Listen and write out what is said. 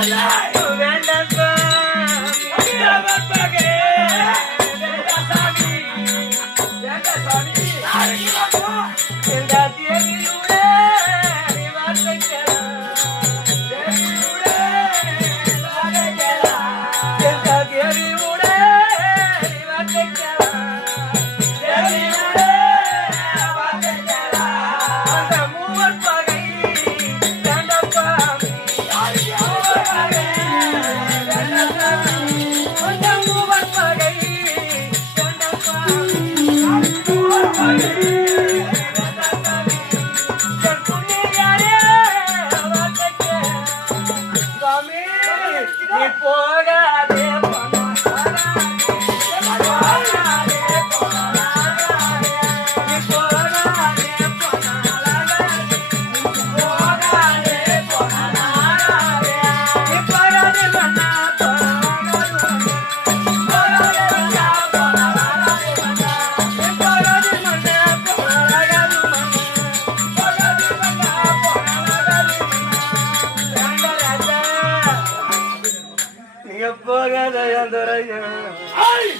வேண்டாம் பகை நீங்க போகாத என் துறையும்